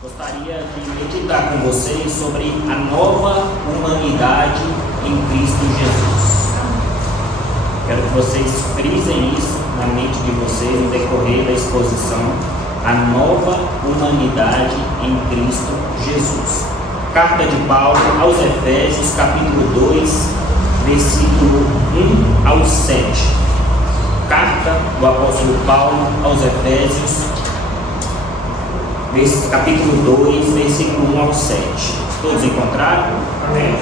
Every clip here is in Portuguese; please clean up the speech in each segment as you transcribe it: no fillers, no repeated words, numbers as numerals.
Gostaria de meditar com vocês sobre a nova humanidade em Cristo Jesus. Quero que vocês frisem isso na mente de vocês no decorrer da exposição. A nova humanidade em Cristo Jesus. Carta de Paulo aos Efésios, capítulo 2, versículo 1 ao 7. Carta do apóstolo Paulo aos Efésios, capítulo 2, versículo 1 ao 7. Todos encontraram? Amém.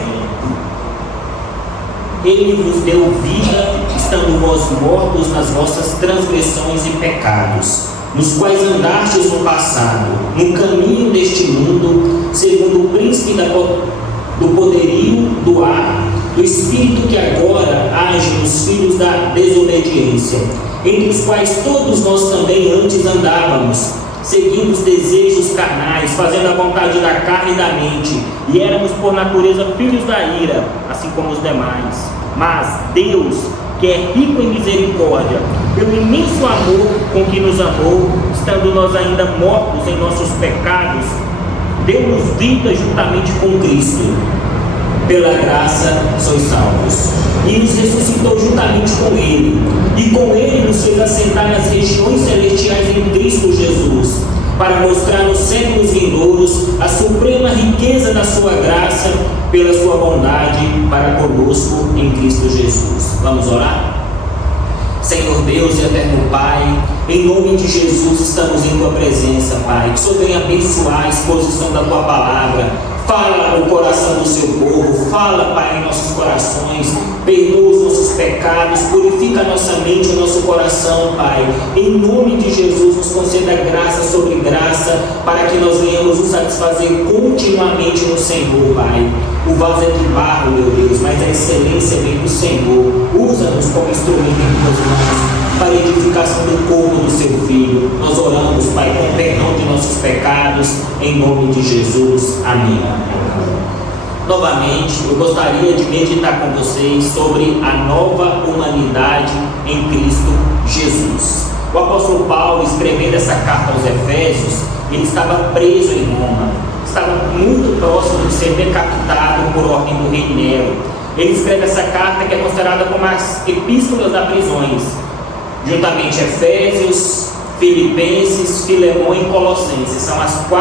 Ele vos deu vida, estando vós mortos nas vossas transgressões e pecados, nos quais andastes no passado, no caminho deste mundo, segundo o príncipe do poderio do ar, do espírito que agora age nos filhos da desobediência, entre os quais todos nós também antes andávamos, seguindo os desejos carnais, fazendo a vontade da carne e da mente, e éramos por natureza filhos da ira, assim como os demais. Mas Deus, que é rico em misericórdia, pelo imenso amor com que nos amou, estando nós ainda mortos em nossos pecados, deu-nos vida juntamente com Cristo. Pela graça sois salvos, e nos ressuscitou juntamente com Ele, e com Ele nos fez assentar nas regiões celestiais em Cristo Jesus, para mostrar nos séculos vindouros a suprema riqueza da sua graça, pela sua bondade para conosco em Cristo Jesus. Vamos orar? Senhor Deus e eterno Pai, em nome de Jesus estamos em Tua presença, Pai. Que o Senhor venha abençoar a exposição da Tua palavra. Fala no coração do seu povo, fala, Pai, em nossos corações, perdoa os nossos pecados, purifica a nossa mente e o nosso coração, Pai. Em nome de Jesus, nos conceda graça sobre graça, para que nós venhamos nos satisfazer continuamente no Senhor, Pai. O vaso é de barro, meu Deus, mas a excelência vem do Senhor. Usa-nos como instrumento em Tuas mãos, para a edificação do corpo do Seu Filho. Nós oramos, Pai, com perdão de nossos pecados, em nome de Jesus. Amém. Novamente, eu gostaria de meditar com vocês sobre a nova humanidade em Cristo Jesus. O apóstolo Paulo, escrevendo essa carta aos Efésios, ele estava preso em Roma, estava muito próximo de ser decapitado por ordem do rei Nero. Ele escreve essa carta que é considerada como as epístolas das prisões, juntamente Efésios, Filipenses, Filemão e Colossenses. São as 4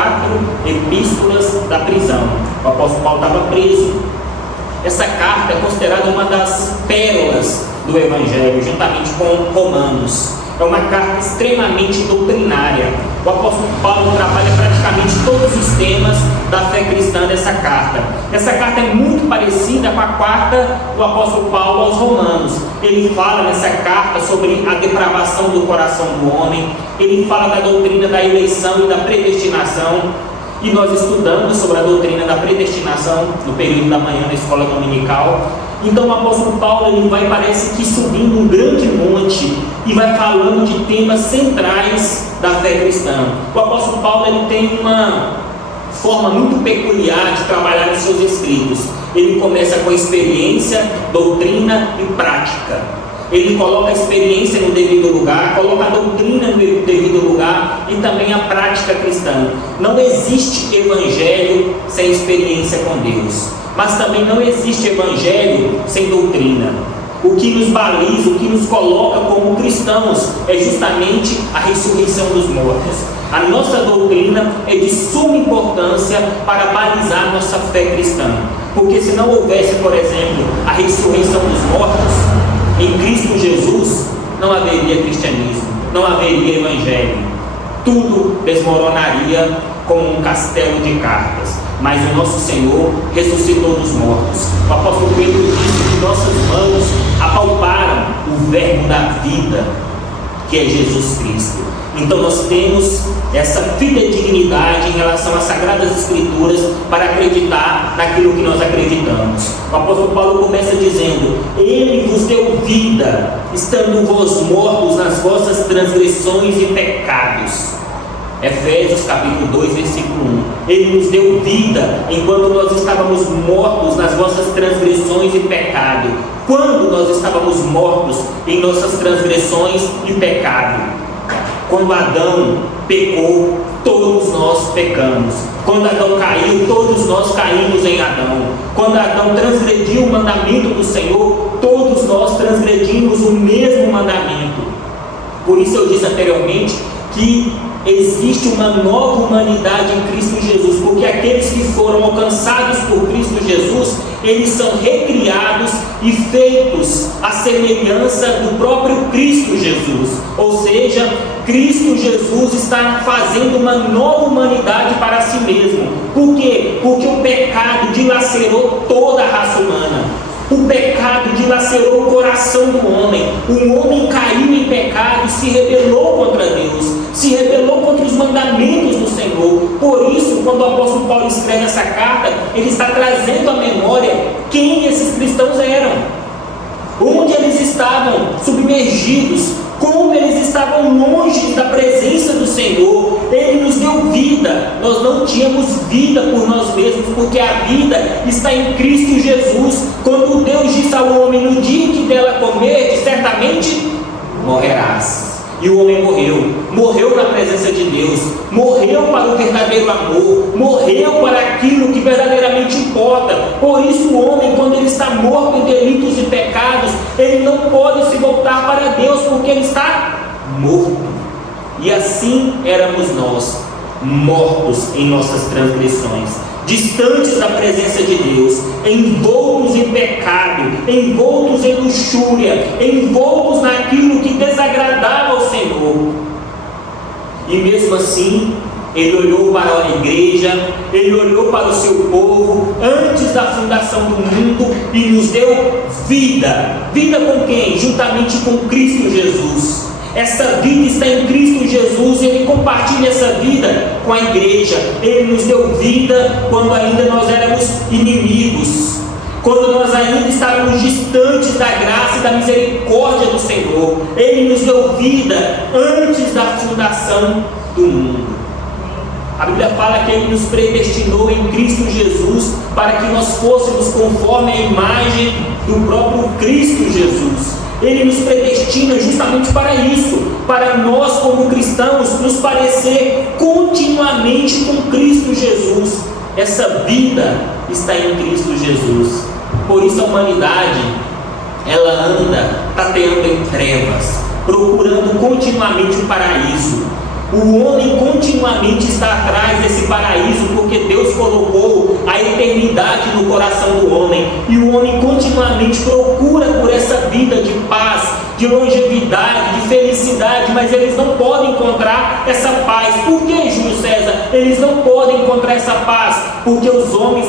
epístolas da prisão. O apóstolo Paulo estava preso. Essa carta é considerada uma das pérolas do Evangelho, juntamente com Romanos. É uma carta extremamente doutrinária. O apóstolo Paulo trabalha praticamente todos os temas da fé cristã dessa carta. Essa carta é muito parecida com a carta do apóstolo Paulo aos Romanos. Ele fala nessa carta sobre a depravação do coração do homem. Ele fala da doutrina da eleição e da predestinação. E nós estudamos sobre a doutrina da predestinação no período da manhã na escola dominical. Então o apóstolo Paulo ele vai, parece que, subindo um grande monte e vai falando de temas centrais da fé cristã. O apóstolo Paulo ele tem uma forma muito peculiar de trabalhar nos seus escritos. Ele começa com a experiência, doutrina e prática. Ele coloca a experiência no devido lugar, coloca a doutrina no devido lugar e também a prática cristã. Não existe evangelho sem experiência com Deus, mas também não existe evangelho sem doutrina. O que nos baliza, o que nos coloca como cristãos é justamente a ressurreição dos mortos. A nossa doutrina é de suma importância para balizar nossa fé cristã, porque se não houvesse, por exemplo, a ressurreição dos mortos em Cristo Jesus, não haveria cristianismo, não haveria evangelho. Tudo desmoronaria como um castelo de cartas. Mas o nosso Senhor ressuscitou dos mortos. O apóstolo Pedro disse que nossas mãos apalparam o verbo da vida, que é Jesus Cristo. Então nós temos essa fidedignidade em relação às Sagradas Escrituras para acreditar naquilo que nós acreditamos. O apóstolo Paulo começa dizendo: Ele vos deu vida, estando vós mortos nas vossas transgressões e pecados. Efésios capítulo 2, versículo 1. Ele nos deu vida enquanto nós estávamos mortos nas vossas transgressões e pecado. Quando nós estávamos mortos em nossas transgressões e pecado? Quando Adão pecou, todos nós pecamos. Quando Adão caiu, todos nós caímos em Adão. Quando Adão transgrediu o mandamento do Senhor, todos nós transgredimos o mesmo mandamento. Por isso eu disse anteriormente que existe uma nova humanidade em Cristo Jesus, porque aqueles que foram alcançados por Cristo Jesus, eles são recriados e feitos à semelhança do próprio Cristo Jesus. Ou seja, Cristo Jesus está fazendo uma nova humanidade para si mesmo. Por quê? Porque o pecado dilacerou toda a raça humana. O pecado dilacerou o coração do homem. O homem caiu em pecado e se rebelou contra Deus, se rebelou contra os mandamentos do Senhor. Por isso, quando o apóstolo Paulo escreve essa carta, ele está trazendo à memória quem esses cristãos eram, onde eles estavam submergidos, como eles estavam longe da presença do Senhor. Ele nos deu vida. Nós não tínhamos vida por nós mesmos, porque a vida está em Cristo Jesus. Quando Deus disse ao homem: no dia em que dela comer, certamente morrerás. E o homem morreu na presença de Deus, morreu para o verdadeiro amor, morreu para aquilo que verdadeiramente importa. Por isso o homem, quando ele está morto em delitos e pecados, ele não pode se voltar para Deus, porque ele está morto. E assim éramos nós, mortos em nossas transgressões, distantes da presença de Deus, envoltos em pecado, envoltos em luxúria, envoltos naquilo que desagradava ao Senhor. E mesmo assim, Ele olhou para a igreja, Ele olhou para o seu povo antes da fundação do mundo e nos deu vida. Vida com quem? Juntamente com Cristo Jesus. Essa vida está em Cristo Jesus e Ele compartilha essa vida com a igreja. Ele nos deu vida quando ainda nós éramos inimigos, quando nós ainda estávamos distantes da graça e da misericórdia do Senhor. Ele nos deu vida antes da fundação do mundo. A Bíblia fala que Ele nos predestinou em Cristo Jesus para que nós fôssemos conforme a imagem do próprio Cristo Jesus. Ele nos predestina justamente para isso, para nós como cristãos nos parecer continuamente com Cristo Jesus. Essa vida está em Cristo Jesus. Por isso a humanidade, ela anda tateando em trevas, procurando continuamente o paraíso. O homem continuamente está atrás desse paraíso, porque Deus colocou a eternidade no coração do homem, e o homem continuamente procura por essa vida de paz, de longevidade, de felicidade, mas eles não podem encontrar essa paz. Por que, Júlio César? Eles não podem encontrar essa paz porque os homens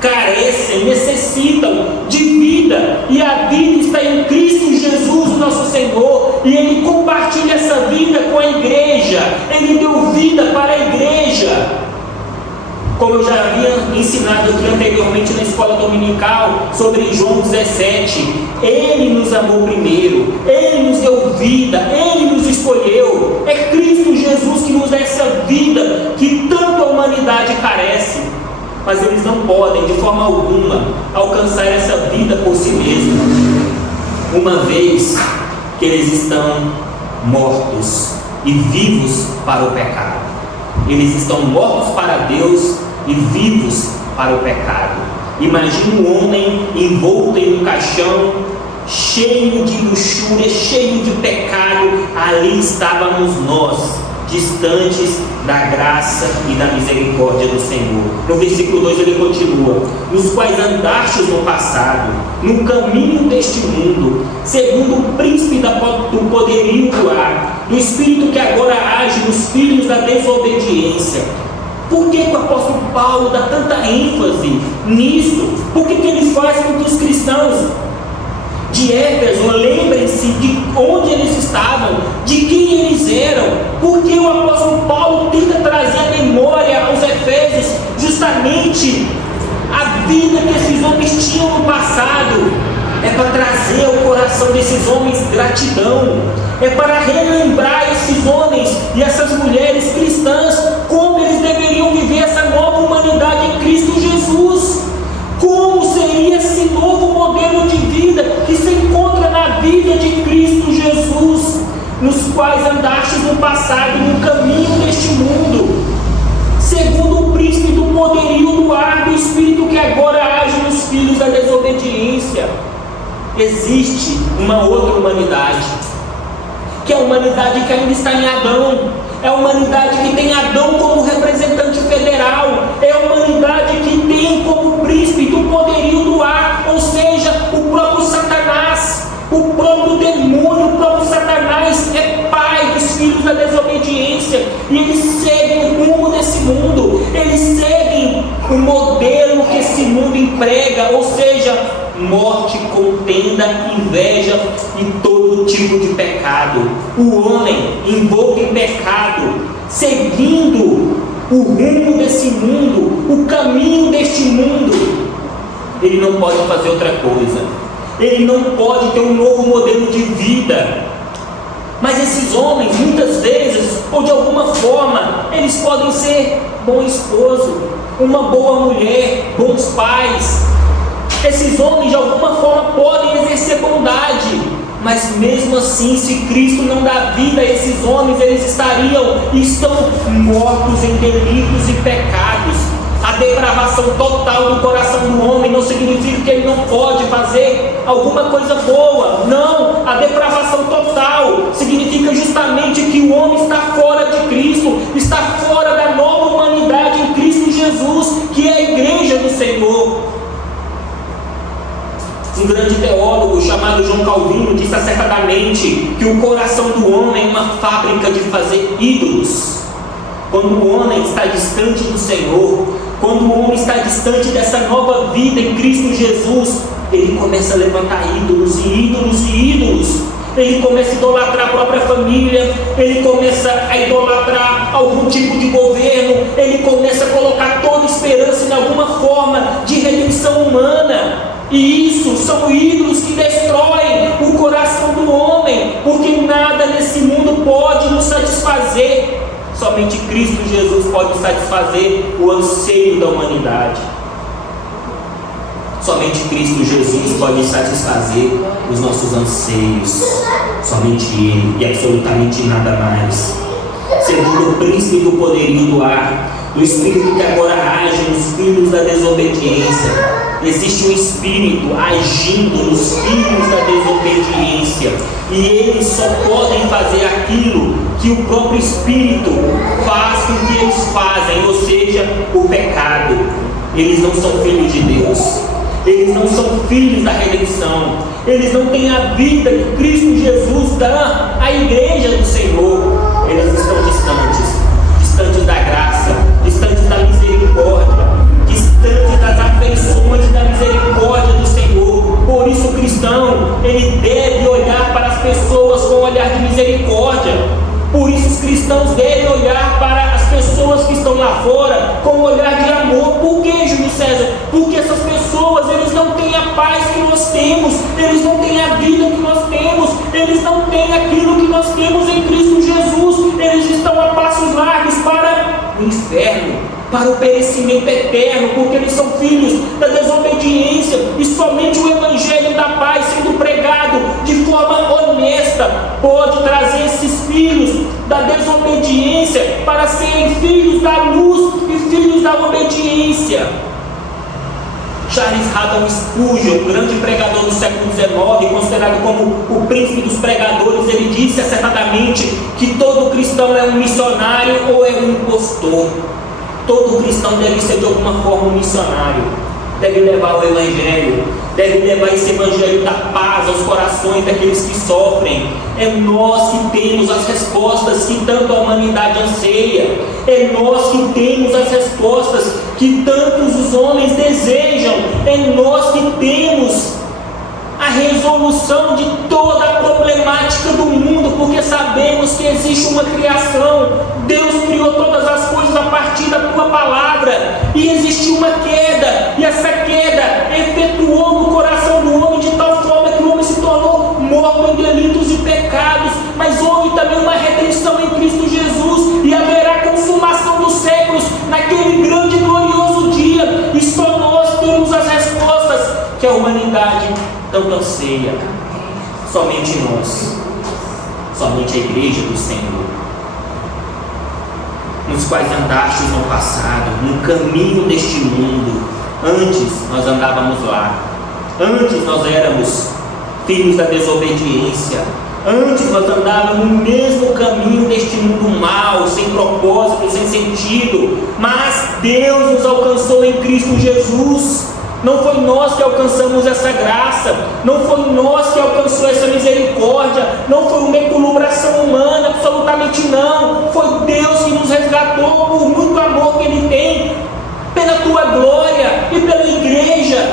carecem, necessitam de vida, e a vida está em Cristo Jesus, nosso Senhor, e Ele compartilha essa vida com a igreja. Ele deu vida para a igreja. Como eu já havia ensinado aqui anteriormente na escola dominical sobre João 17, Ele nos amou primeiro, Ele nos deu vida, Ele nos escolheu. É Cristo Jesus que nos dá essa vida que tanto a humanidade carece. Mas eles não podem de forma alguma alcançar essa vida por si mesmos, uma vez que eles estão mortos e vivos para o pecado. Eles estão mortos para Deus e vivos para o pecado. Imagina um homem envolto em um caixão, cheio de luxúria, cheio de pecado. Ali estávamos nós, distantes da graça e da misericórdia do Senhor. No versículo 2 ele continua: nos quais andastes no passado, no caminho deste mundo, segundo o príncipe do poderio do ar, do espírito que agora age nos filhos da desobediência. Por que o apóstolo Paulo dá tanta ênfase nisso? Por que ele faz com que os cristãos de Éfeso lembrem-se de onde eles estavam, de quem eles eram? Porque o apóstolo Paulo tenta trazer à memória aos Efésios justamente a vida que esses homens tinham no passado. É para trazer ao coração desses homens gratidão, é para relembrar esses homens e essas mulheres cristãs como eles deveriam viver essa nova humanidade em Cristo Jesus. Como seria esse novo modelo de vida que se encontra na vida de Cristo Jesus, nos quais andastes no passado, no caminho deste mundo. existe uma outra humanidade, que é a humanidade que ainda está em Adão. É a humanidade que tem Adão como representante federal. É a humanidade que tem como príncipe do poderio do ar, ou seja, o próprio Satanás, o próprio demônio, o próprio Satanás é pai dos filhos da desobediência. E eles seguem o rumo desse mundo, eles seguem o modelo que esse mundo emprega, ou seja, morte, contenda, inveja e todo tipo de pecado. O homem envolto em pecado, seguindo o rumo desse mundo, o caminho deste mundo, ele não pode fazer outra coisa. Ele não pode ter um novo modelo de vida. Mas esses homens, muitas vezes, ou de alguma forma, eles podem ser bom esposo, uma boa mulher, bons pais. Esses homens de alguma forma podem exercer bondade, mas mesmo assim, se Cristo não dá vida a esses homens, eles estão mortos em delitos e pecados. A depravação total do coração do homem não significa que ele não pode fazer alguma coisa boa. Não, a depravação total significa justamente que o homem está fora de Cristo, está fora da nova humanidade em Cristo Jesus, que é a igreja do Senhor. Um grande teólogo chamado João Calvino disse acertadamente que o coração do homem é uma fábrica de fazer ídolos. Quando o homem está distante do Senhor, quando o homem está distante dessa nova vida em Cristo Jesus, ele começa a levantar ídolos e ídolos e ídolos. Ele começa a idolatrar a própria família, ele começa a idolatrar algum tipo de governo, ele começa a colocar toda esperança em alguma forma de redenção humana. E isso são ídolos que destroem o coração do homem, porque nada nesse mundo pode nos satisfazer. Somente Cristo Jesus pode satisfazer o anseio da humanidade. Somente Cristo Jesus pode satisfazer os nossos anseios. Somente Ele e absolutamente nada mais. Segundo o príncipe do poderio do ar, do espírito que agora age nos filhos da desobediência, existe um espírito agindo nos filhos da desobediência, e eles só podem fazer aquilo que o próprio espírito faz com que eles fazem, ou seja, o pecado. Eles não são filhos de Deus, eles não são filhos da redenção, eles não têm a vida que Cristo Jesus dá à igreja do Senhor. Eles estão distantes da graça, distantes da misericórdia, distantes das afeições da misericórdia do Senhor. Por isso o cristão, ele deve olhar para as pessoas com um olhar de misericórdia. Por isso os cristãos devem olhar para as pessoas que estão lá fora com um olhar de amor. Por que, Júlio César? Porque essas pessoas, eles não têm a paz que nós temos, eles não têm a vida que nós temos, eles não têm aquilo que nós temos em Cristo Jesus. Eles estão a passos largos para o inferno, para o perecimento eterno, porque eles são filhos da desobediência, e somente o Evangelho da paz sendo pregado de forma honesta pode trazer esses filhos da desobediência para serem filhos da luz e filhos da obediência. Charles Haddon Spurgeon, grande pregador do século XIX, considerado como o príncipe dos pregadores, ele disse acertadamente que todo cristão é um missionário ou é um impostor. Todo cristão deve ser de alguma forma um missionário, deve levar o Evangelho, deve levar esse Evangelho da paz aos corações daqueles que sofrem. É nós que temos as respostas que tanto a humanidade anseia, é nós que temos as respostas que tantos os homens desejam, é nós que temos a resolução de toda a problemática do mundo, porque sabemos que existe uma criação. Deus criou todas as coisas a partir da tua palavra, e existiu uma queda, e essa queda efetuou no coração do homem de tal forma que o homem se tornou morto em delitos e pecados, mas houve também uma redenção em Cristo Jesus, e haverá consumação dos séculos naquele grande e glorioso dia, e só nós temos as respostas que a humanidade tanto anseia. Somente nós, somente a igreja do Senhor, nos quais andastes no passado, no caminho deste mundo. Antes nós andávamos lá, antes nós éramos filhos da desobediência. Antes nós andávamos no mesmo caminho deste mundo mau, sem propósito, sem sentido, mas Deus nos alcançou em Cristo Jesus. Não foi nós que alcançamos essa graça, não foi nós que alcançou essa misericórdia, não foi uma equilibração humana, absolutamente não. Foi Deus que nos resgatou por muito amor que Ele tem, pela tua glória e pela igreja.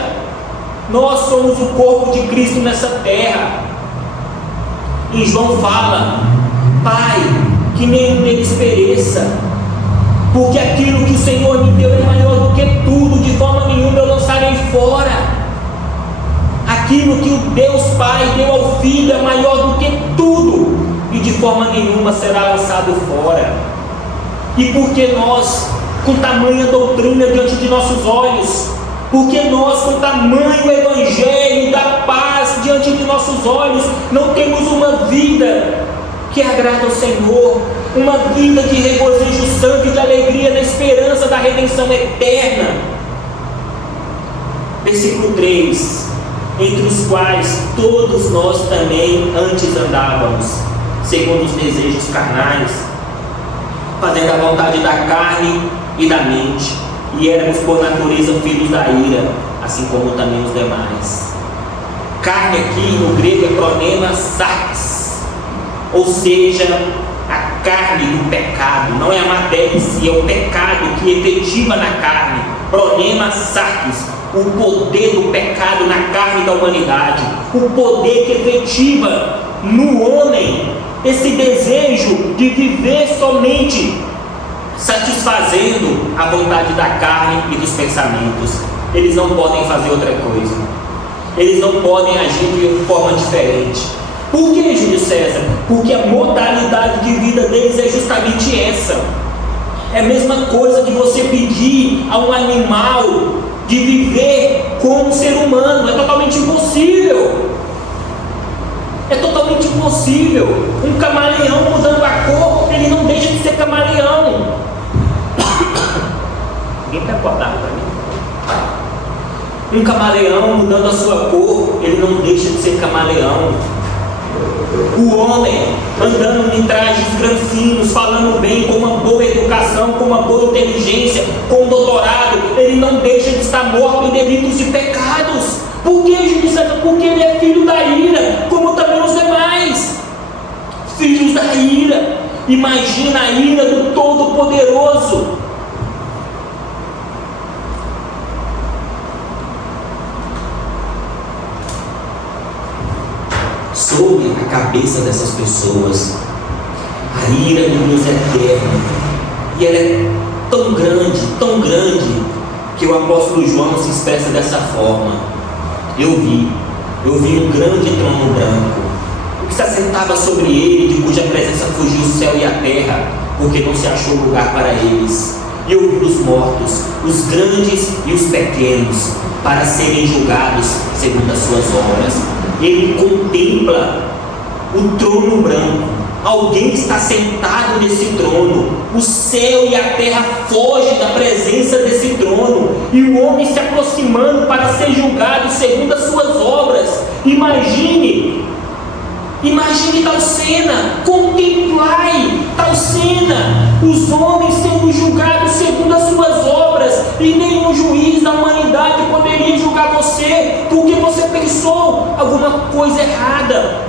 Nós somos o corpo de Cristo nessa terra. E João fala: Pai, que nenhum deles pereça, porque aquilo que o Senhor me deu é maior do que tudo, de forma nenhuma eu lançarei fora. Aquilo que o Deus Pai deu ao Filho é maior do que tudo, e de forma nenhuma será lançado fora. E porque nós, com tamanha doutrina diante de nossos olhos, porque nós, com tamanho evangelho da paz diante de nossos olhos, não temos uma vida que agrada ao Senhor, uma vida de regozijo santo e de alegria na esperança da redenção eterna. Versículo 3: entre os quais todos nós também antes andávamos, segundo os desejos carnais, fazendo a vontade da carne e da mente, e éramos por natureza filhos da ira, assim como também os demais. Carne aqui no grego é pronema sarx, ou seja, a carne do pecado. Não é a matéria em si, é o pecado que efetiva na carne. Pronema sarx, o poder do pecado na carne da humanidade, o poder que efetiva no homem esse desejo de viver somente satisfazendo a vontade da carne e dos pensamentos. Eles não podem fazer outra coisa, eles não podem agir de forma diferente. Por que, Júlio César? Porque a modalidade de vida deles é justamente essa. É a mesma coisa que você pedir a um animal de viver como um ser humano. É totalmente impossível. É totalmente impossível. Um camaleão mudando a cor, ele não deixa de ser camaleão. Ninguém está acordado para mim? Um camaleão mudando a sua cor, ele não deixa de ser camaleão. O homem andando em trajes granfinos, falando bem, com uma boa educação, com uma boa inteligência, com um doutorado, ele não deixa de estar morto em delitos e pecados. Por que, Júlio César? Porque ele é filho da ira, como também os demais. Filhos da ira. Imagina a ira do Todo-Poderoso. Sobre a cabeça dessas pessoas, a ira do Deus eterno, e ela é tão grande, que o apóstolo João se expressa dessa forma: eu vi um grande trono branco, o que se assentava sobre ele, de cuja presença fugiu o céu e a terra, porque não se achou lugar para eles. E eu vi os mortos, os grandes e os pequenos, para serem julgados segundo as suas obras. Ele contempla o trono branco. Alguém está sentado nesse trono. O céu e a terra fogem da presença desse trono, e o homem se aproximando para ser julgado segundo as suas obras. Imagine tal cena, contemplai tal cena, os homens sendo julgados segundo as suas obras, e nenhum juiz da humanidade poderia julgar você, porque você pensou alguma coisa errada,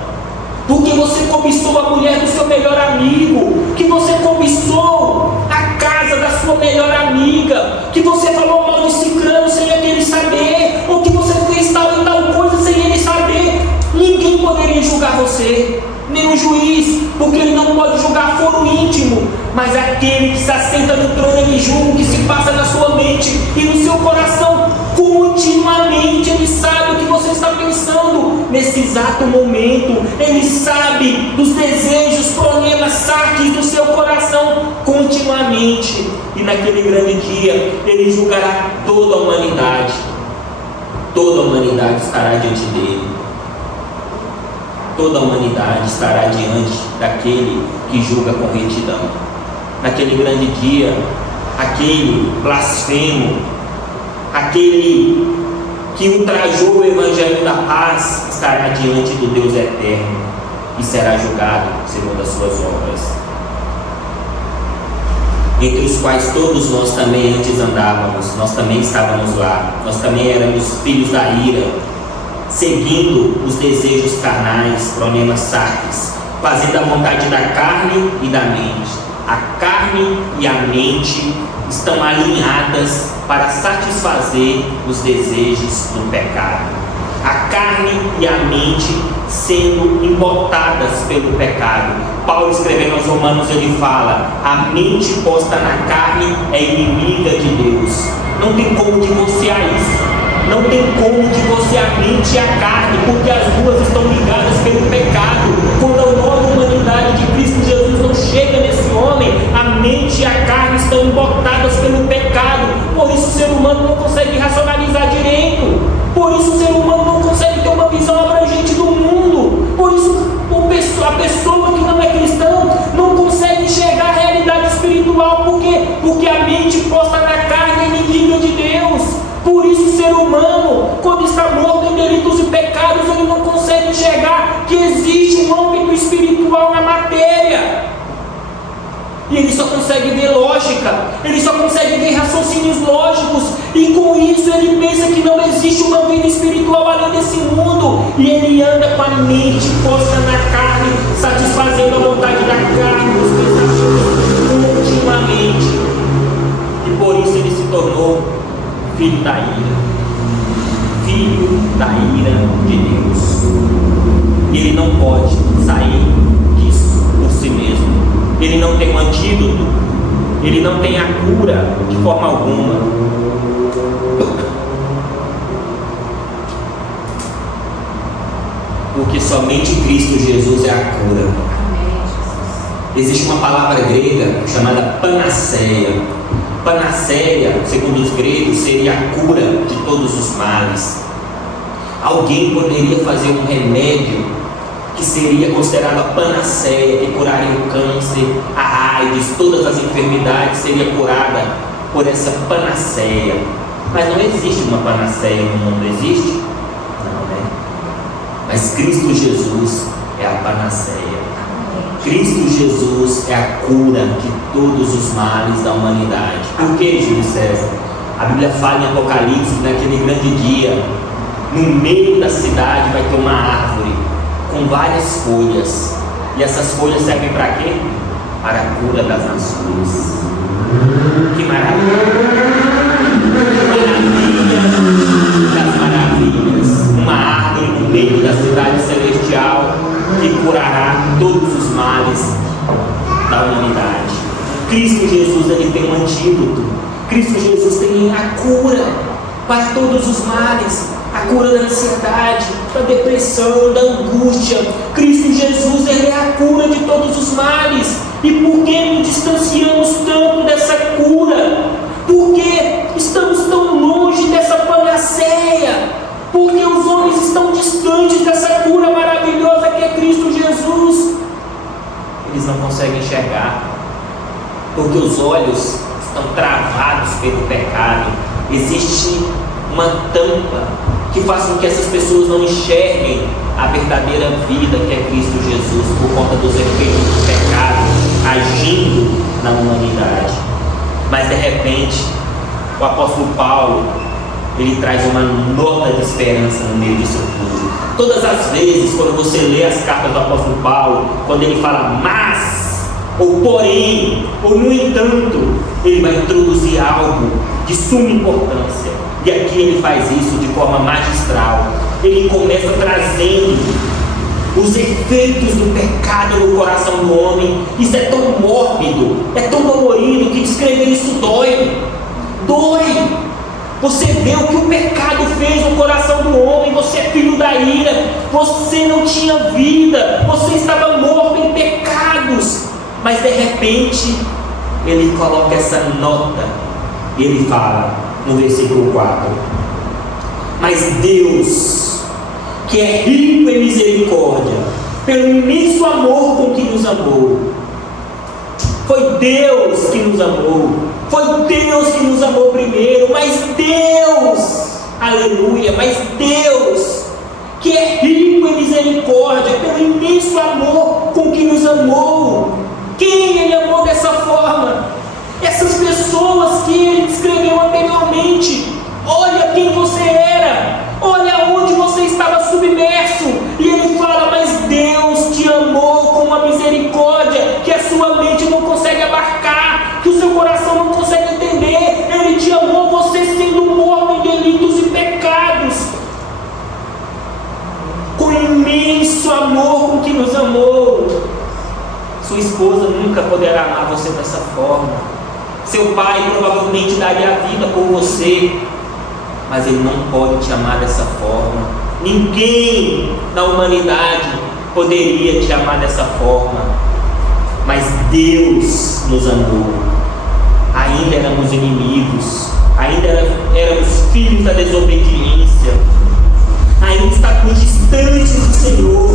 porque você cobiçou a mulher do seu melhor amigo, que você cobiçou a casa da sua melhor amiga, que você falou mal de ciclano sem aquele saber, ou que você fez tal e tal coisa sem ele saber. Ninguém poderia julgar você, nem o juiz, porque ele não pode julgar foro íntimo, mas aquele que se assenta no trono, ele julga o que se passa na sua mente e no seu coração continuamente. Ele sabe o que você está pensando nesse exato momento, ele sabe dos desejos, problemas, saques do seu coração continuamente, e naquele grande dia ele julgará toda a humanidade. Toda a humanidade estará diante dele. Toda a humanidade estará diante daquele que julga com retidão. Naquele grande dia, aquele blasfemo, aquele que ultrajou o evangelho da paz estará diante do Deus eterno e será julgado segundo as suas obras, entre os quais todos nós também antes andávamos. Nós também estávamos lá, nós também éramos filhos da ira, seguindo os desejos carnais, pronema sarques, fazendo a vontade da carne e da mente. A carne e a mente estão alinhadas para satisfazer os desejos do pecado. A carne e a mente sendo embotadas pelo pecado. Paulo, escrevendo aos Romanos, ele fala: a mente posta na carne é inimiga de Deus. Não tem como divorciar isso. Não tem como divorciar a mente e a carne, porque as duas estão ligadas pelo pecado. Quando a nova humanidade de Cristo Jesus não chega nesse homem, a mente e a carne estão embotadas pelo pecado. Por isso o ser humano não consegue racionalizar direito. Por isso o ser humano não consegue ter uma visão abrangente do mundo. Por isso a pessoa que não é cristã não consegue enxergar a realidade espiritual. Por quê? Porque a mente posta na carne é inimiga de Deus. Por isso o ser humano, quando está morto em delitos e pecados, ele não consegue enxergar que existe um âmbito espiritual na matéria. E ele só consegue ver lógica, ele só consegue ver raciocínios lógicos, e com isso ele pensa que não existe uma vida espiritual além desse mundo, e ele anda com a mente posta na carne, satisfazendo a vontade da carne, os pensamentos continuamente, e por isso ele se tornou filho da ira de Deus, e ele não pode sair disso por si mesmo. Ele não tem um antídoto, ele não tem a cura de forma alguma. Porque somente Cristo Jesus é a cura. Existe uma palavra grega chamada panaceia. Panaceia, segundo os gregos, seria a cura de todos os males. Alguém poderia fazer um remédio que seria considerado a panaceia, que curaria o câncer, a AIDS, todas as enfermidades, seria curada por essa panaceia. Mas não existe uma panaceia no mundo, existe? Não, né? Mas Cristo Jesus é a panaceia. Cristo Jesus é a cura de todos os males da humanidade. Por que, Júlio César? A Bíblia fala em Apocalipse que naquele grande dia, no meio da cidade vai ter uma árvore com várias folhas, e essas folhas servem para quê? Para a cura das nações. Que maravilha! Maravilha das maravilhas! Uma árvore no meio da cidade celestial que curará todos os males da humanidade. Cristo Jesus, ele tem um antídoto. Cristo Jesus tem a cura para todos os males. A cura da ansiedade, da depressão, da angústia. Cristo Jesus, ele é a cura de todos os males. E por que nos distanciamos tanto dessa cura? Por que estamos tão longe dessa panaceia? Porque os homens estão distantes dessa cura maravilhosa que é Cristo Jesus. Eles não conseguem enxergar, porque os olhos estão travados pelo pecado. Existe uma tampa que faz com que essas pessoas não enxerguem a verdadeira vida que é Cristo Jesus, por conta dos efeitos do pecado agindo na humanidade. Mas de repente, o apóstolo Paulo, ele traz uma nota de esperança no meio disso tudo. Todas as vezes, quando você lê as cartas do apóstolo Paulo, quando ele fala mas, ou porém, ou no entanto, ele vai introduzir algo de suma importância. E aqui ele faz isso de forma magistral. Ele começa trazendo os efeitos do pecado no coração do homem. Isso é tão mórbido, é tão dolorido, que descrever isso dói. Dói. Você vê o que o pecado fez no coração do homem. Você é filho da ira, você não tinha vida, você estava morto em pecados. Mas de repente, ele coloca essa nota. E ele fala no versículo 4: mas Deus, que é rico em misericórdia, pelo imenso amor com que nos amou. Foi Deus que nos amou. Foi Deus que nos amou primeiro. Mas Deus, aleluia, mas Deus, que é rico em misericórdia, pelo imenso amor com que nos amou. Quem Ele amou dessa forma? Essas pessoas que Ele descreveu anteriormente. Olha quem você era, olha onde você estava submerso, e Ele fala, mas Deus te amou com uma misericórdia que a sua mente não consegue abarcar, que o seu coração não consegue entender. Ele te amou, você sendo morto em delitos e pecados, com imenso amor com que nos amou. Sua esposa nunca poderá amar você dessa forma. Seu pai provavelmente daria a vida por você, mas ele não pode te amar dessa forma. Ninguém na humanidade poderia te amar dessa forma, mas Deus nos amou. Ainda éramos inimigos, ainda éramos filhos da desobediência, ainda estávamos distantes do Senhor,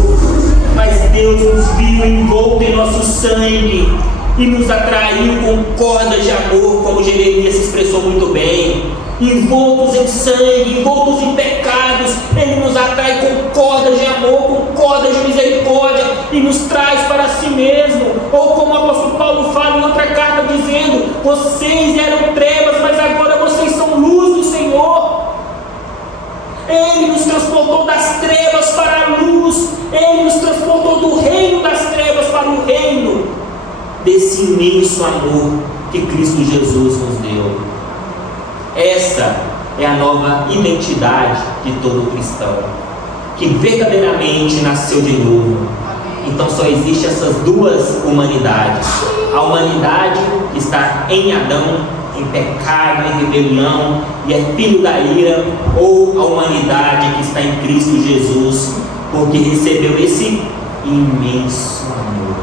mas Deus nos viu envolto em nosso sangue e nos atraiu com cordas de amor, como Jeremias se expressou muito bem. Envoltos em sangue, envoltos em pecados, Ele nos atrai com cordas de amor, com cordas de misericórdia, e nos traz para si mesmo. Ou como o apóstolo Paulo fala em outra carta, dizendo, vocês eram trevas, mas agora vocês são luz do Senhor. Ele nos transportou das trevas para a luz, Ele nos transportou do reino das trevas para o reino desse imenso amor que Cristo Jesus nos deu. Essa é a nova identidade de todo cristão, que verdadeiramente nasceu de novo. Então só existem essas duas humanidades: a humanidade que está em Adão, em pecado, em rebelião, e é filho da ira, ou a humanidade que está em Cristo Jesus, porque recebeu esse imenso amor,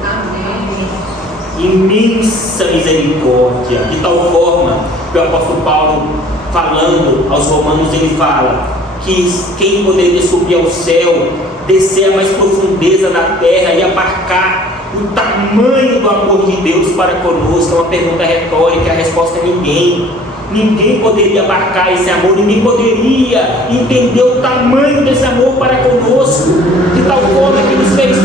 imensa misericórdia, de tal forma que o apóstolo Paulo, falando aos romanos, ele fala que quem poderia subir ao céu, descer a mais profundeza da terra e abarcar o tamanho do amor de Deus para conosco? É uma pergunta retórica, a resposta é ninguém. Ninguém poderia abarcar esse amor, ninguém poderia entender o tamanho desse amor para conosco, de tal forma que nos fez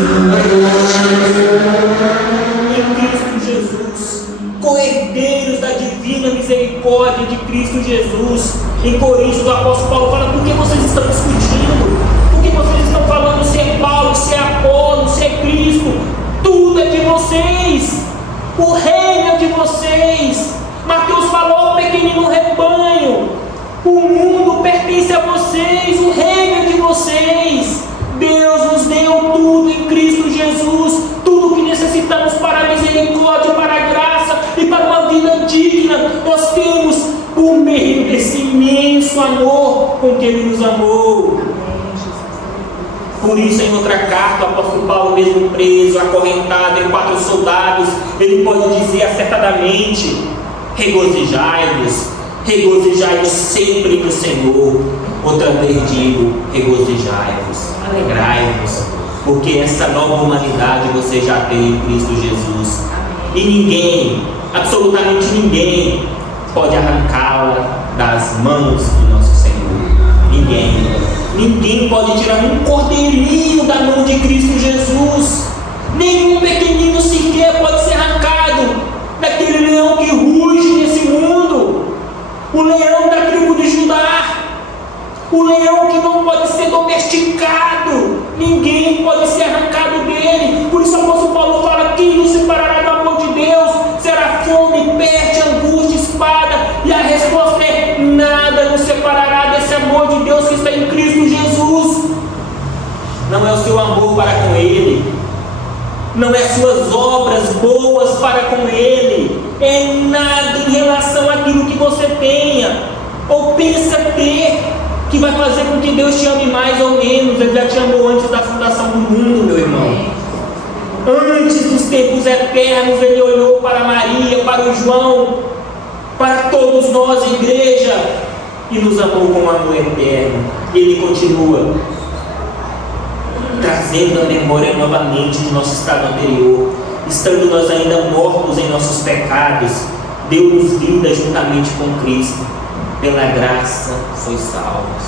em Cristo Jesus, co-herdeiros da divina misericórdia de Cristo Jesus. Em Coríntios, o apóstolo Paulo fala, por que vocês estão discutindo? Por que vocês estão falando se é Paulo, se é Apolo, se é Cristo? Tudo é de vocês, o reino é de vocês. Mateus falou, pequenino rebanho, o mundo pertence a vocês, o reino é de vocês. Deus nos deu tudo em Cristo Jesus, tudo o que necessitamos para a misericórdia, para a graça e para uma vida digna. Nós temos por meio desse imenso amor com que Ele nos amou. Por isso, em outra carta, o apóstolo Paulo, mesmo preso, acorrentado em 4 soldados, ele pode dizer acertadamente: regozijai-vos, regozijai-vos sempre no Senhor. Outra vez digo, regozijai-vos, alegrai-vos, porque essa nova humanidade você já tem em Cristo Jesus. E ninguém, absolutamente ninguém, pode arrancá-la das mãos do nosso Senhor. Ninguém. Ninguém pode tirar um cordeirinho da mão de Cristo Jesus. Nenhum pequenino sequer pode ser arrancado daquele leão que ruge nesse mundo. O leão da tribo de Judá. O leão que não pode ser domesticado. Ninguém pode ser arrancado dele. Por isso o apóstolo Paulo fala: quem nos separará do amor de Deus? Será fome, peste, angústia, espada? E a resposta é: nada nos separará desse amor de Deus que está em Cristo Jesus. Não é o seu amor para com Ele, não é suas obras boas para com Ele, é nada em relação àquilo que você tenha ou pensa ter que vai fazer com que Deus te ame mais ou menos. Ele já te amou antes da fundação do mundo, meu irmão. Antes dos tempos eternos, Ele olhou para Maria, para o João, para todos nós, igreja, e nos amou com amor eterno. Ele continua trazendo a memória novamente de nosso estado anterior. Estando nós ainda mortos em nossos pecados, deu-nos vida juntamente com Cristo. Pela graça sois salvos.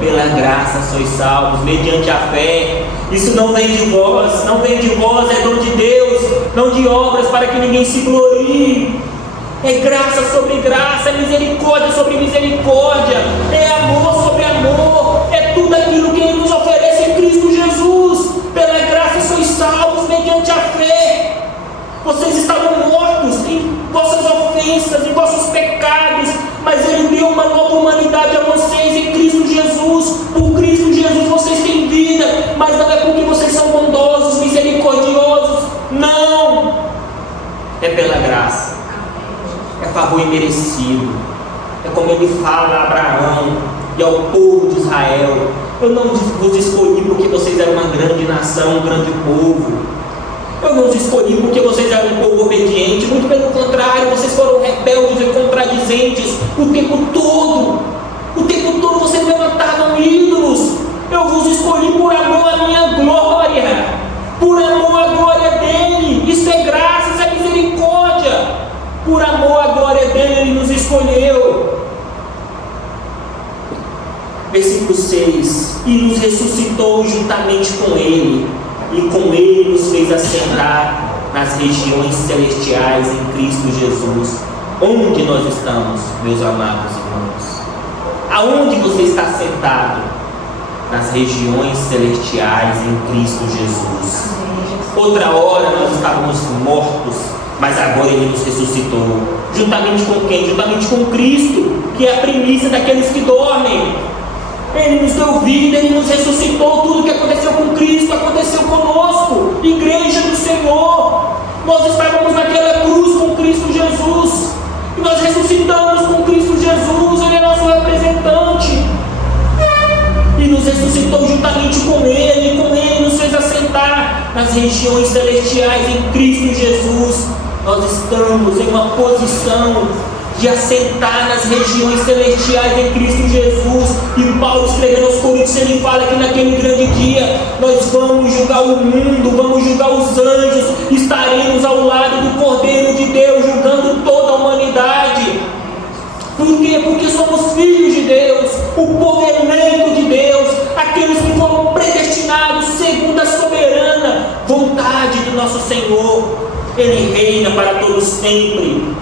Pela graça sois salvos, mediante a fé. Isso não vem de vós, não vem de vós, é dom de Deus, não de obras, para que ninguém se glorie. É graça sobre graça, é misericórdia sobre misericórdia, é amor sobre amor, é tudo aquilo que Ele nos oferece em Cristo Jesus. Pela graça sois salvos, mediante a fé. Vocês estavam mortos em vossas ofensas, em vossos pecados, mas Ele deu uma nova humanidade a vocês em Cristo Jesus. Por Cristo Jesus vocês têm vida, mas não é porque vocês são bondosos, misericordiosos, não, é pela graça, é favor imerecido. É como Ele fala a Abraão e ao povo de Israel: eu não vos escolhi porque vocês eram uma grande nação, um grande povo. Eu não os escolhi porque vocês eram um povo obediente, muito pelo contrário, vocês foram rebeldes e contradizentes o tempo todo. O tempo todo vocês levantavam ídolos. Eu vos escolhi por amor à minha glória, por amor à glória dele. Isso é graça, isso é misericórdia. Por amor à glória dele, Ele nos escolheu. Versículo 6: e nos ressuscitou juntamente com Ele, e com Ele nos fez assentar nas regiões celestiais em Cristo Jesus. Onde nós estamos, meus amados irmãos? Aonde você está sentado? Nas regiões celestiais em Cristo Jesus. Outra hora nós estávamos mortos, mas agora Ele nos ressuscitou. Juntamente com quem? Juntamente com Cristo, que é a primícia daqueles que dormem. Ele nos deu vida, Ele nos ressuscitou. Tudo que aconteceu com Cristo aconteceu conosco. Igreja do Senhor, nós estávamos naquela cruz com Cristo Jesus, e nós ressuscitamos com Cristo Jesus. Ele é nosso representante, e nos ressuscitou juntamente com Ele. E com Ele nos fez assentar nas regiões celestiais em Cristo Jesus. Nós estamos em uma posição de assentar nas regiões celestiais em Cristo Jesus. E Paulo, escrevendo aos Coríntios, ele fala que naquele grande dia nós vamos julgar o mundo, vamos julgar os anjos, estaremos ao lado do Cordeiro de Deus, julgando toda a humanidade. Por quê? Porque somos filhos de Deus, o povo eleito de Deus, aqueles que foram predestinados segundo a soberana vontade do nosso Senhor. Ele reina para todos sempre.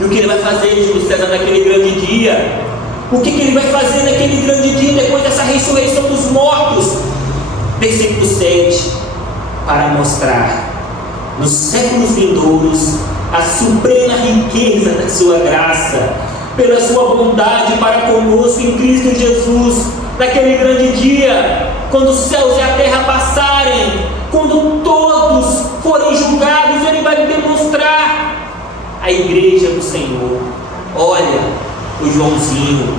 E o que Ele vai fazer, Júlio César, naquele grande dia? O que Ele vai fazer naquele grande dia, depois dessa ressurreição dos mortos? Versículo 7: para mostrar nos séculos vindouros a suprema riqueza da sua graça, pela sua bondade para conosco em Cristo Jesus. Naquele grande dia, quando os céus e a terra passarem, quando todos forem julgados, Ele vai demonstrar a igreja do Senhor. Olha, o Joãozinho,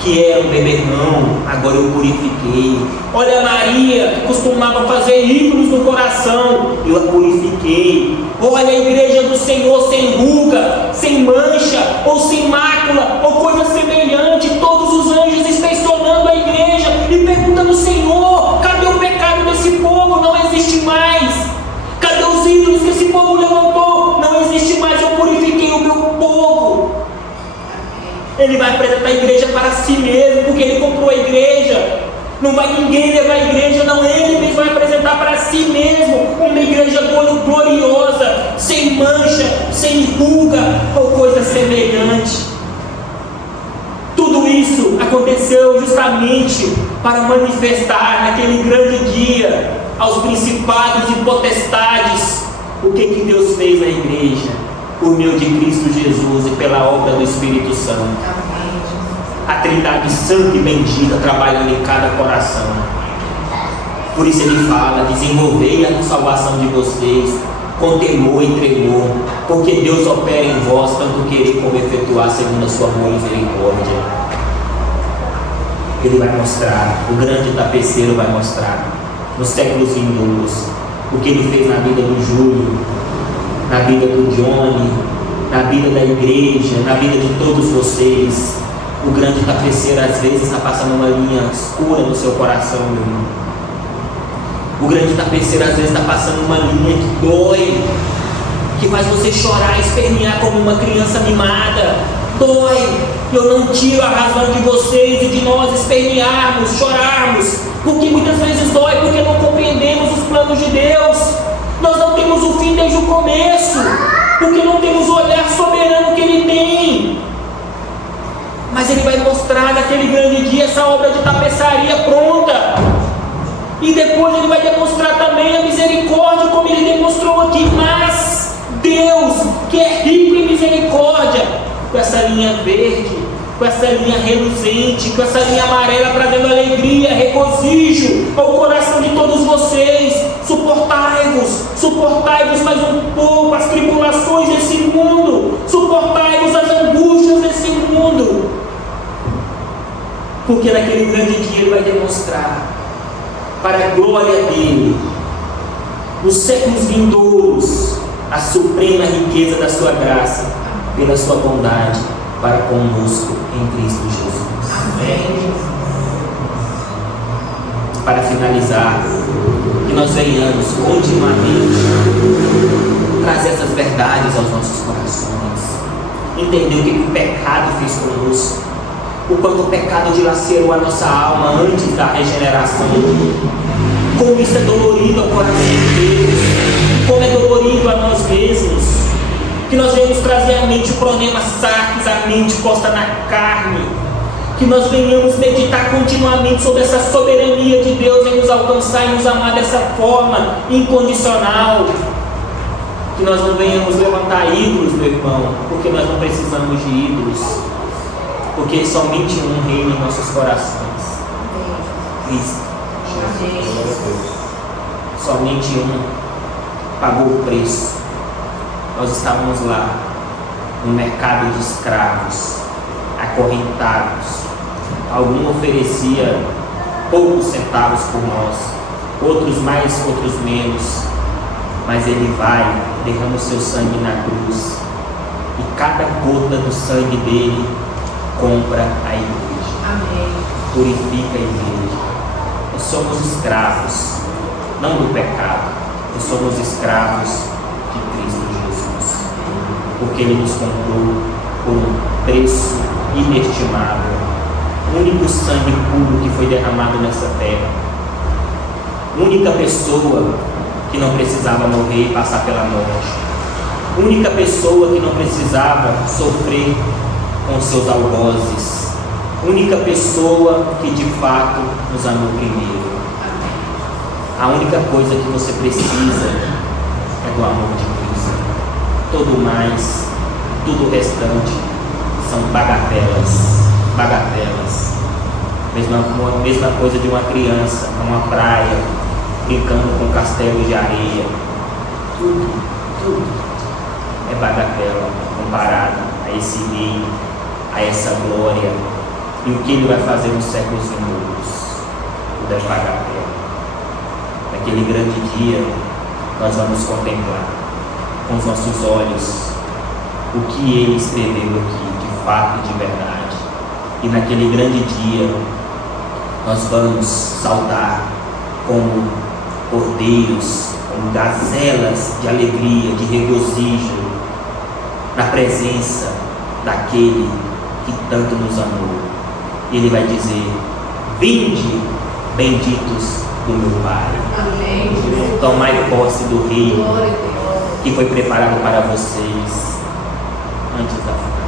que era um beberrão, agora eu purifiquei. Olha a Maria, que costumava fazer ídolos no coração, eu a purifiquei. Olha a igreja do Senhor, sem ruga, sem mancha, ou sem mácula, ou coisa semelhante. Todos os anjos inspecionando a igreja e perguntando: Senhor, cadê o pecado desse povo? Não existe mais. Cadê os ídolos que esse povo levantou? Não existe mais. Eu purifiquei o meu povo. Ele vai apresentar a igreja para si mesmo, porque Ele comprou a igreja. Não vai ninguém levar a igreja, não. Ele mesmo vai apresentar para si mesmo uma igreja gloriosa, sem mancha, sem ruga ou coisa semelhante. Tudo isso aconteceu justamente para manifestar naquele grande dia aos principados e potestades o que Deus fez na igreja, por meio de Cristo Jesus e pela obra do Espírito Santo. A Trindade Santa e Bendita trabalhando em cada coração. Por isso Ele fala: desenvolvei a salvação de vocês com temor e tremor, porque Deus opera em vós tanto querer como efetuar segundo a sua boa misericórdia. Ele vai mostrar, o grande tapeceiro vai mostrar nos séculos vindouros o que Ele fez na vida do Júlio, na vida do Johnny, na vida da igreja, na vida de todos vocês. O grande tapeceiro às vezes está passando uma linha escura no seu coração, meu irmão. O grande tapeceiro às vezes está passando uma linha que dói, que faz você chorar, espernear como uma criança mimada. Dói. Eu não tiro a razão de vocês e de nós espernearmos, chorarmos, porque muitas vezes dói, porque não compreendemos os planos de Deus. Nós não temos o fim desde o começo, porque não temos o olhar soberano que Ele tem. Mas Ele vai mostrar naquele grande dia essa obra de tapeçaria pronta. E depois Ele vai demonstrar também a misericórdia, como Ele demonstrou aqui. Mas Deus, que é rico em misericórdia, com essa linha verde, com essa linha reluzente, com essa linha amarela, trazendo alegria, regozijo ao coração de todos vocês. Suportai-vos mais um pouco as tribulações desse mundo, suportai-vos as angústias desse mundo, porque naquele grande dia Ele vai demonstrar, para a glória dEle, nos séculos vindouros, a suprema riqueza da sua graça, pela sua bondade para conosco em Cristo Jesus. Amém. Para finalizar, que nós venhamos continuamente trazer essas verdades aos nossos corações, entender o que o pecado fez conosco, o quanto o pecado dilacerou a nossa alma antes da regeneração, como isso é dolorido ao coração de Deus, como é dolorido a nós mesmos, que nós venhamos trazer à mente o cronema sarx, a mente posta na carne, que nós venhamos meditar continuamente sobre essa soberania de Deus em nos alcançar e nos amar dessa forma incondicional, que nós não venhamos levantar ídolos, meu irmão, porque nós não precisamos de ídolos, porque somente um reina em nossos corações, Cristo Jesus. Somente um pagou o preço. Nós estávamos lá no mercado de escravos, acorrentados. Algum oferecia poucos centavos por nós, outros mais, outros menos, mas Ele vai, derrama o seu sangue na cruz, e cada gota do sangue dele compra a igreja. Amém. Purifica a igreja. Nós somos escravos, não do pecado, nós somos escravos de Cristo Jesus, porque Ele nos comprou por um preço inestimável. O único sangue puro que foi derramado nessa terra, única pessoa que não precisava morrer e passar pela morte, única pessoa que não precisava sofrer com seus algozes, única pessoa que de fato nos amou primeiro. A única coisa que você precisa é do amor de Cristo. Todo mais, tudo o restante são bagatelas. Mesma coisa de uma criança numa praia brincando com castelos de areia. Tudo é bagatela comparado a esse rei, a essa glória e o que Ele vai fazer nos séculos vindouros. Tudo é bagatela. Naquele grande dia nós vamos contemplar com os nossos olhos o que Ele escreveu aqui de fato e de verdade. E naquele grande dia nós vamos saltar como cordeiros, como gazelas de alegria, de regozijo, na presença daquele que tanto nos amou. E Ele vai dizer: vinde, benditos do meu Pai. Amém. Tomai posse do reino que foi preparado para vocês antes da fundação.